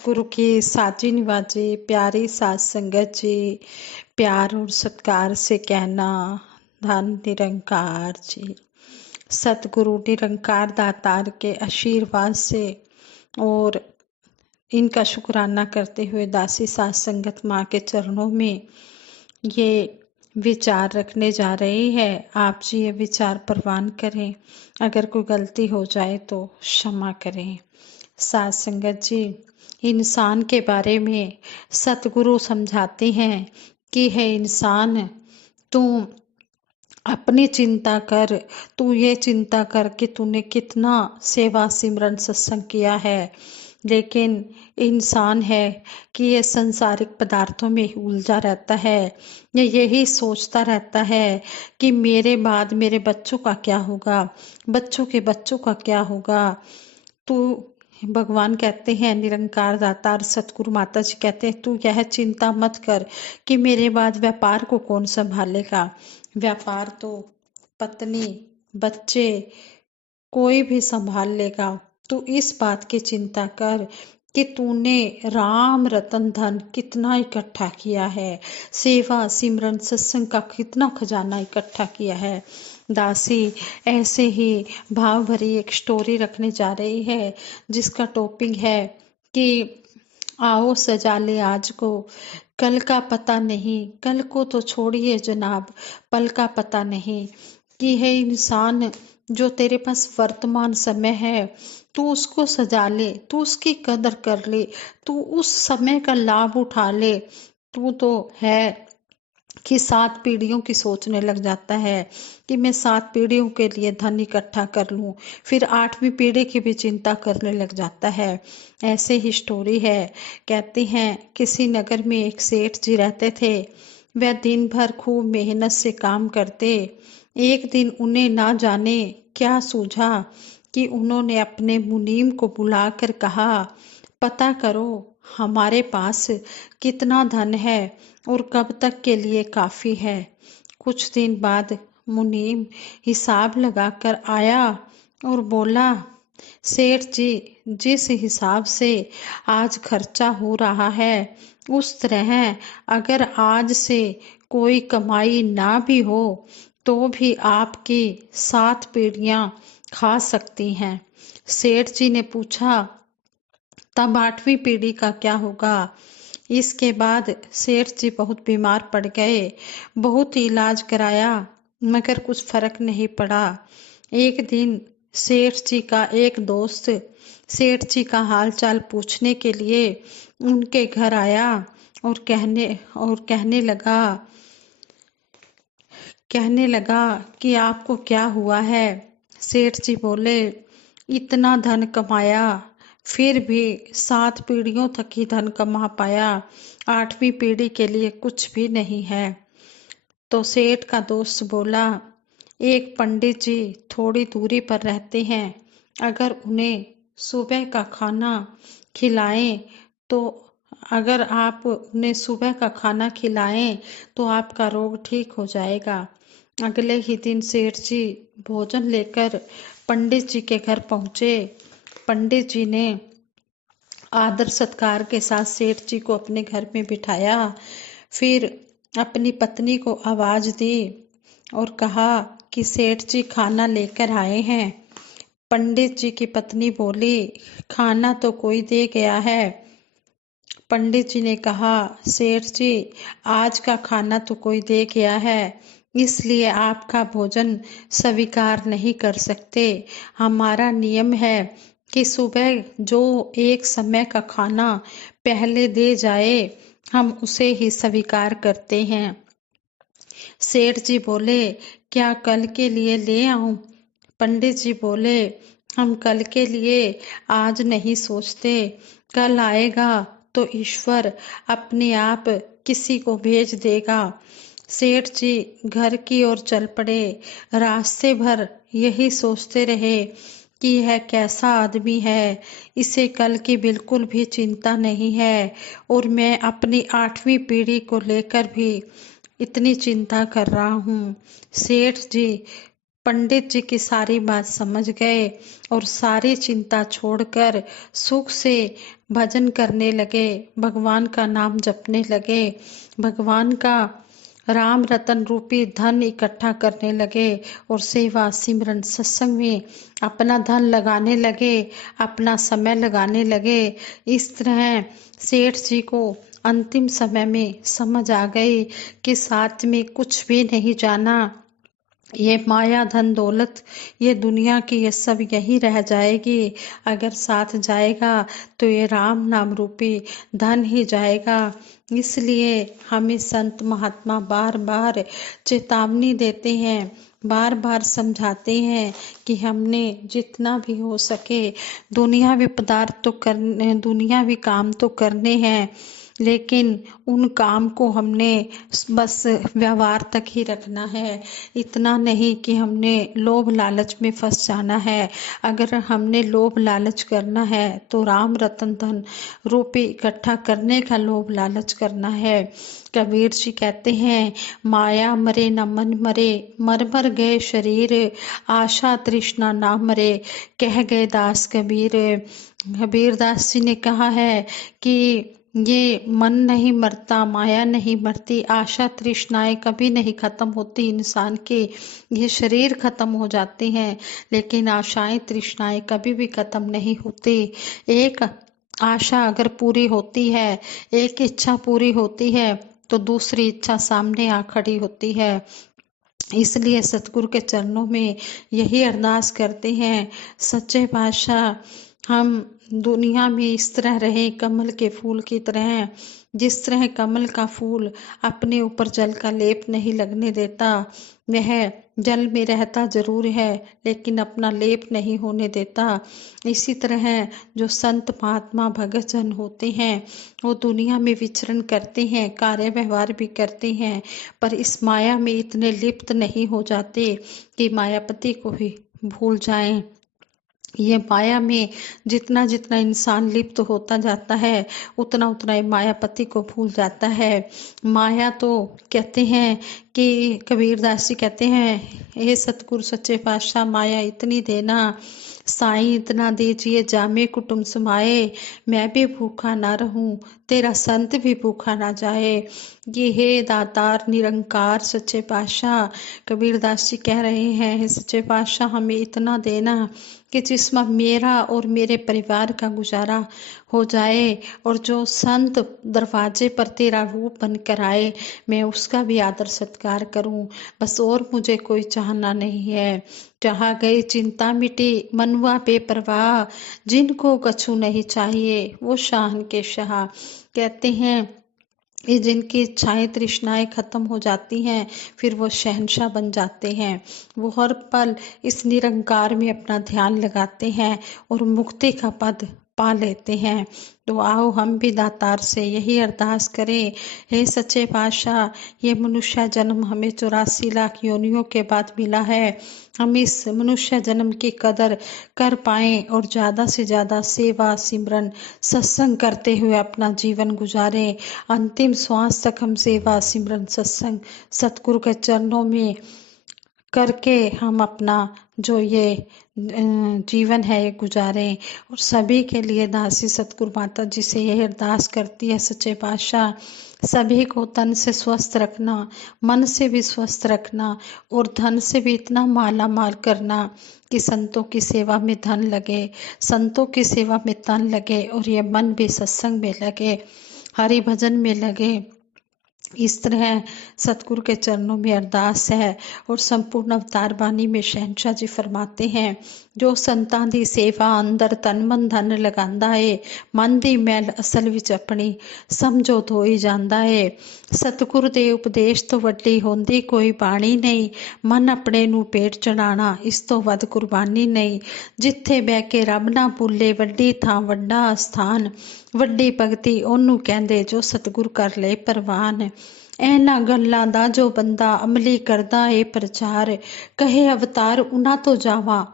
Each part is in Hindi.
सतगुरु की साजी निवाजी प्यारी सात संगत जी, प्यार और सत्कार से कहना धन निरंकार जी। सतगुरु निरंकार दातार के आशीर्वाद से और इनका शुक्राना करते हुए दासी सात संगत माँ के चरणों में ये विचार रखने जा रही है। आप जी ये विचार प्रवान करें, अगर कोई गलती हो जाए तो क्षमा करें। सात संगत जी, इंसान के बारे में सतगुरु समझाते हैं कि है इंसान, तू अपनी चिंता कर। तू ये चिंता कर कि तूने कितना सेवा सिमरन सत्संग किया है, लेकिन इंसान है कि ये संसारिक पदार्थों में ही उलझा रहता है। ये यही सोचता रहता है कि मेरे बाद मेरे बच्चों का क्या होगा, बच्चों के बच्चों का क्या होगा। तू भगवान कहते हैं, निरंकार दातार सतगुरु माता जी कहते हैं, तू यह चिंता मत कर कि मेरे बाद व्यापार को कौन संभालेगा। व्यापार तो पत्नी बच्चे कोई भी संभाल लेगा। तू इस बात की चिंता कर कि तूने राम रतन धन कितना इकट्ठा किया है, सेवा सिमरन सत्संग का कितना खजाना इकट्ठा किया है। दासी ऐसे ही भाव भरी एक स्टोरी रखने जा रही है, जिसका टॉपिक है कि आओ सजा ले आज को, कल का पता नहीं। कल को तो छोड़िए जनाब, पल का पता नहीं। कि है इंसान, जो तेरे पास वर्तमान समय है तू उसको सजा ले, तू उसकी कदर कर ले, तू उस समय का लाभ उठा ले। तू तो है कि 7 पीढ़ियों की सोचने लग जाता है कि मैं 7 पीढ़ियों के लिए धन इकट्ठा कर लूं, फिर 8वीं पीढ़ी की भी चिंता करने लग जाता है। ऐसे ही स्टोरी है। कहते हैं किसी नगर में एक सेठ जी रहते थे। वह दिन भर खूब मेहनत से काम करते। एक दिन उन्हें ना जाने क्या सूझा कि उन्होंने अपने मुनीम को बुलाकर कहा, पता करो हमारे पास कितना धन है और कब तक के लिए काफी है। कुछ दिन बाद मुनीम हिसाब लगाकर आया और बोला, सेठ जी, जिस हिसाब से आज खर्चा हो रहा है उस तरह अगर आज से कोई कमाई ना भी हो तो भी आपकी 7 पीढ़ियां खा सकती हैं। सेठ जी ने पूछा, तब 8वीं पीढ़ी का क्या होगा। इसके बाद सेठ जी बहुत बीमार पड़ गए। बहुत इलाज कराया मगर कुछ फर्क नहीं पड़ा। एक दिन सेठ जी का एक दोस्त सेठ जी का हाल चाल पूछने के लिए उनके घर आया और कहने लगा कि आपको क्या हुआ है। सेठ जी बोले, इतना धन कमाया फिर भी 7 पीढ़ियों तक ही धन कमा पाया, 8वीं पीढ़ी के लिए कुछ भी नहीं है। तो सेठ का दोस्त बोला, एक पंडित जी थोड़ी दूरी पर रहते हैं, अगर उन्हें सुबह का खाना खिलाएं तो अगर आप उन्हें सुबह का खाना खिलाएं तो आपका रोग ठीक हो जाएगा। अगले ही दिन सेठ जी भोजन लेकर पंडित जी के घर पहुंचे। पंडित जी ने आदर सत्कार के साथ सेठ जी को अपने घर में बिठाया। फिर अपनी पत्नी को आवाज दी और कहा कि सेठ जी खाना लेकर आए हैं। पंडित जी की पत्नी बोली, खाना तो कोई दे गया है। पंडित जी ने कहा, सेठ जी, आज का खाना तो कोई दे गया है, इसलिए आपका भोजन स्वीकार नहीं कर सकते। हमारा नियम है कि सुबह जो एक समय का खाना पहले दे जाए हम उसे ही स्वीकार करते हैं। सेठ जी बोले, क्या कल के लिए ले आऊं। पंडित जी बोले, हम कल के लिए आज नहीं सोचते, कल आएगा तो ईश्वर अपने आप किसी को भेज देगा। सेठ जी घर की ओर चल पड़े। रास्ते भर यही सोचते रहे कि यह कैसा आदमी है, इसे कल की बिल्कुल भी चिंता नहीं है और मैं अपनी 8वीं पीढ़ी को लेकर भी इतनी चिंता कर रहा हूँ। सेठ जी पंडित जी की सारी बात समझ गए और सारी चिंता छोड़कर सुख से भजन करने लगे, भगवान का नाम जपने लगे, भगवान का राम रतन रूपी धन इकट्ठा करने लगे और सेवा सिमरन सत्संग में अपना धन लगाने लगे, अपना समय लगाने लगे। इस तरह सेठ जी को अंतिम समय में समझ आ गई कि साथ में कुछ भी नहीं जाना, ये माया धन दौलत, ये दुनिया की ये सब यही रह जाएगी। अगर साथ जाएगा तो ये राम नाम रूपी धन ही जाएगा। इसलिए हमें संत महात्मा बार बार चेतावनी देते हैं, बार बार समझाते हैं कि हमने जितना भी हो सके दुनियावी पदार्थ तो करने, दुनियावी काम तो करने हैं, लेकिन उन काम को हमने बस व्यवहार तक ही रखना है। इतना नहीं कि हमने लोभ लालच में फंस जाना है। अगर हमने लोभ लालच करना है तो राम रतन धन रूपी इकट्ठा करने का लोभ लालच करना है। कबीर जी कहते हैं, माया मरे न मन मरे, मर मर गए शरीर, आशा तृष्णा ना मरे, कह गए दास कबीर। कबीर दास जी ने कहा है कि ये मन नहीं मरता, माया नहीं मरती, आशा तृष्णाएं कभी नहीं खत्म होती इंसान की। ये शरीर खत्म हो जाते हैं लेकिन आशाएं तृष्णाएं कभी भी खत्म नहीं होती। एक आशा अगर पूरी होती है, एक इच्छा पूरी होती है तो दूसरी इच्छा सामने आ खड़ी होती है। इसलिए सतगुरु के चरणों में यही अरदास करते हैं, सच्चे पातशाह हम दुनिया में इस तरह रहे कमल के फूल की तरह। जिस तरह कमल का फूल अपने ऊपर जल का लेप नहीं लगने देता, वह जल में रहता जरूर है लेकिन अपना लेप नहीं होने देता। इसी तरह जो संत महात्मा भगत जन होते हैं वो दुनिया में विचरण करते हैं, कार्य व्यवहार भी करते हैं, पर इस माया में इतने लिप्त नहीं हो जाते कि मायापति को ही भूल जाएं। ये माया में जितना जितना इंसान लिप्त होता जाता है उतना उतना ये मायापति को भूल जाता है। माया तो कहते हैं कि कबीरदास जी कहते हैं, हे सतगुरु सच्चे पातशाह माया इतनी देना, साईं इतना दीजिए जामे कुटुम समाए, मैं भी भूखा ना रहूं तेरा संत भी भूखा ना जाए। ये हे दातार निरंकार सच्चे पातशाह, कबीरदास जी कह रहे हैं, हे सच्चे पातशाह हमें इतना देना कि जिसमें मेरा और मेरे परिवार का गुजारा हो जाए, और जो संत दरवाजे पर तेरा रूप बनकर आए मैं उसका भी आदर सत्कार करूं, बस और मुझे कोई चाहना नहीं है। जहाँ गई चिंता मिटी मनवा बेपरवाह, जिनको कछु नहीं चाहिए वो शाहन के शाह। कहते हैं ये जिनकी इच्छाएं तृष्णाएं खत्म हो जाती हैं फिर वो शहंशाह बन जाते हैं। वो हर पल इस निरंकार में अपना ध्यान लगाते हैं और मुक्ति का पद पा लेते हैं। तो आओ हम भी दातार से यही अरदास करें, हे सच्चे पातशाह ये मनुष्य जन्म हमें 84 लाख योनियों के बाद मिला है, हम इस मनुष्य जन्म की कदर कर पाएं और ज़्यादा से ज़्यादा सेवा सिमरन सत्संग करते हुए अपना जीवन गुजारें। अंतिम श्वास तक हम सेवा सिमरन सत्संग सतगुरु के चरणों में करके हम अपना जो ये जीवन है ये गुजारें। और सभी के लिए दासी सतगुरु माता जी से यही अरदास करती है, सच्चे पातशाह सभी को तन से स्वस्थ रखना, मन से भी स्वस्थ रखना और धन से भी इतना माला माल करना कि संतों की सेवा में धन लगे, संतों की सेवा में तन लगे और ये मन भी सत्संग में लगे, हरि भजन में लगे। इस तरह सतगुरु के चरणों में अरदास है। और संपूर्ण अवतार बानी में शहनशाह जी फरमाते हैं, जो संतां दी सेवा अंदर तन मन धन लगांदा है, मन दी मैल असल विच अपनी समझो धोई जांदा है। सतगुरु दे उपदेश तो वड्डी होंदी कोई बाणी नहीं, मन अपने नूं पेट चढ़ाना इस तो वध कुर्बानी नहीं। जिथे बह के रब ना भूले वड्डी थां वड्डा अस्थान, वड्डी भगती ओनू कहंदे जो सतगुरु कर ले परवान। ਇਹਨਾਂ ਗੱਲਾਂ ਦਾ ਜੋ ਬੰਦਾ ਅਮਲੀ ਕਰਦਾ ਏ ਪ੍ਰਚਾਰ, ਕਹੇ ਅਵਤਾਰ ਉਹਨਾਂ ਤੋਂ ਜਾਵਾਂ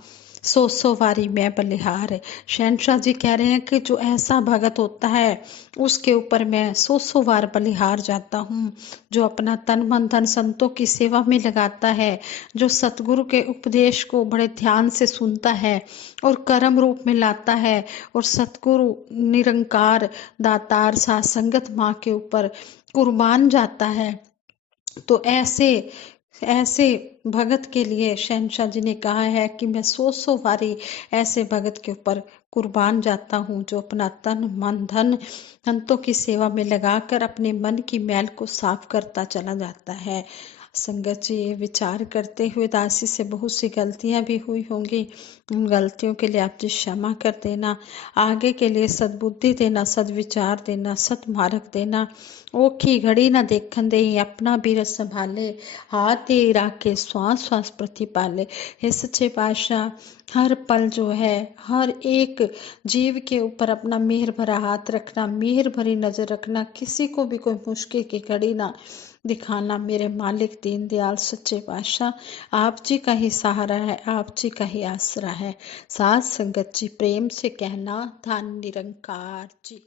सो वारी मैं बलिहार। शहनशाह जी कह रहे हैं कि जो ऐसा भगत होता है उसके ऊपर मैं सौ वार बलिहार जाता हूँ। जो अपना तन मन धन संतों की सेवा में लगाता है, जो सतगुरु के उपदेश को बड़े ध्यान से सुनता है और कर्म रूप में लाता है, और सतगुरु निरंकार दातार साथ संगत माँ के ऊपर कुर्बान जाता है, तो ऐसे ऐसे भगत के लिए शहनशाह जी ने कहा है कि मैं सौ बारी ऐसे भगत के ऊपर कुर्बान जाता हूँ, जो अपना तन मन धन संतों की सेवा में लगाकर अपने मन की मैल को साफ करता चला जाता है। संगत जी, ये विचार करते हुए दासी से बहुत सी गलतियां भी हुई होंगी। उन गलतियों के लिए आप जी क्षमा कर देना, आगे के लिए सद्बुद्धि देना, सद्विचार देना, सतमार्ग देना। ओखी घड़ी ना देखन दे, अपना भी रस संभाले, हाथ दे राखे श्वास श्वास प्रतिपाले। हे सच्चे पातशाह, हर पल जो है हर एक जीव के ऊपर अपना मेहर भरा हाथ रखना, मेहर भरी नजर रखना, किसी को भी कोई मुश्किल की घड़ी ना दिखाना। मेरे मालिक दीन दयाल सच्चे पातशाह, आप जी का ही सहारा है, आप जी का ही आसरा है। साथ संगत जी प्रेम से कहना, धन निरंकार जी।